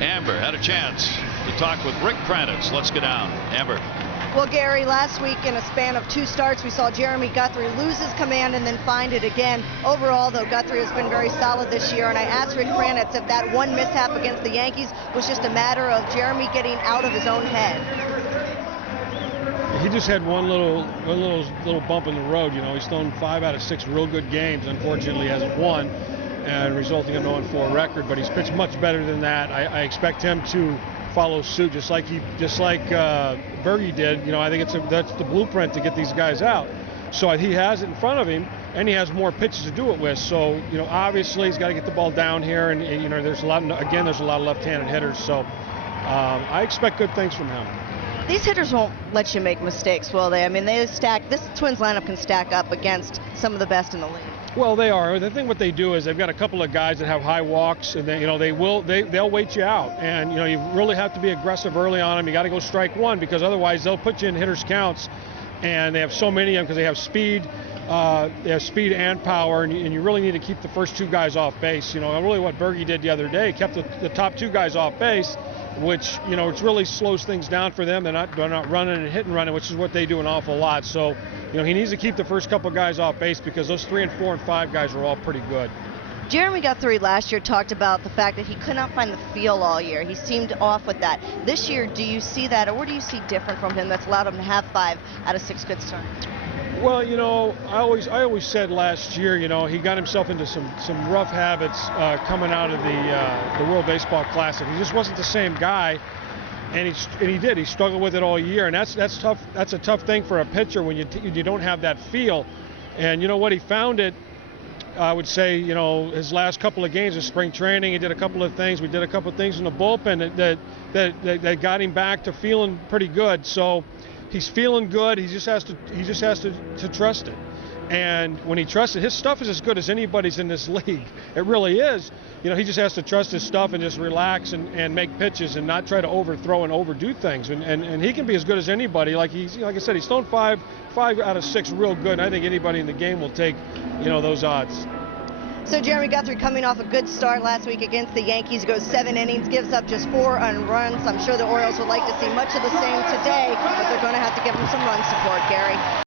Amber had a chance to talk with Rick Kranitz. Let's get down. Amber. Well, Gary, last week in a span of 2 starts, we saw Jeremy Guthrie lose his command and then find it again. Overall, though, Guthrie has been very solid this year, and I asked Rick Kranitz if that one mishap against the Yankees was just a matter of Jeremy getting out of his own head. He just had one little bump in the road. You know, he's thrown 5 out of 6 real good games. Unfortunately, hasn't won, and resulting in an 0-4 record. But he's pitched much better than that. I expect him to follow suit, just like Berge did. You know, I think that's the blueprint to get these guys out. So he has it in front of him, and he has more pitches to do it with. So, you know, obviously he's got to get the ball down here, and you know, there's a lot of left-handed hitters. So I expect good things from him. These hitters won't let you make mistakes, will they? I mean, this Twins lineup can stack up against some of the best in the league. Well, they are. The thing what they do is they've got a couple of guys that have high walks, and they'll wait you out. And you know, you really have to be aggressive early on them. You got to go strike one, because otherwise they'll put you in hitters counts, and they have so many of them because they have speed. They have speed and power, and you really need to keep the first 2 guys off base. You know, really what Berge did the other day, kept the top 2 guys off base, which, you know, it really slows things down for them. They're not running and hit and running, which is what they do an awful lot. So, you know, he needs to keep the first couple guys off base, because those 3 and 4 and 5 guys are all pretty good. Jeremy Guthrie last year talked about the fact that he could not find the feel all year. He seemed off with that. This year, do you see that, or what do you see different from him that's allowed him to have 5 out of 6 good starts? Well, you know, I always said last year, you know, he got himself into some rough habits coming out of the World Baseball Classic. He just wasn't the same guy, and he struggled with it all year, and that's tough. That's a tough thing for a pitcher when you don't have that feel. And you know what, he found it. I would say, you know, his last couple of games of spring training, he did a couple of things. We did a couple of things in the bullpen that got him back to feeling pretty good. So he's feeling good. He just has to trust it. And when he trusts it, his stuff is as good as anybody's in this league. It really is. You know, he just has to trust his stuff and just relax and make pitches and not try to overthrow and overdo things. And he can be as good as anybody. Like I said, he's thrown 5 out of 6 real good. And I think anybody in the game will take, you know, those odds. So Jeremy Guthrie coming off a good start last week against the Yankees, goes 7 innings, gives up just 4 earned runs. I'm sure the Orioles would like to see much of the same today, but they're going to have to give him some run support, Gary.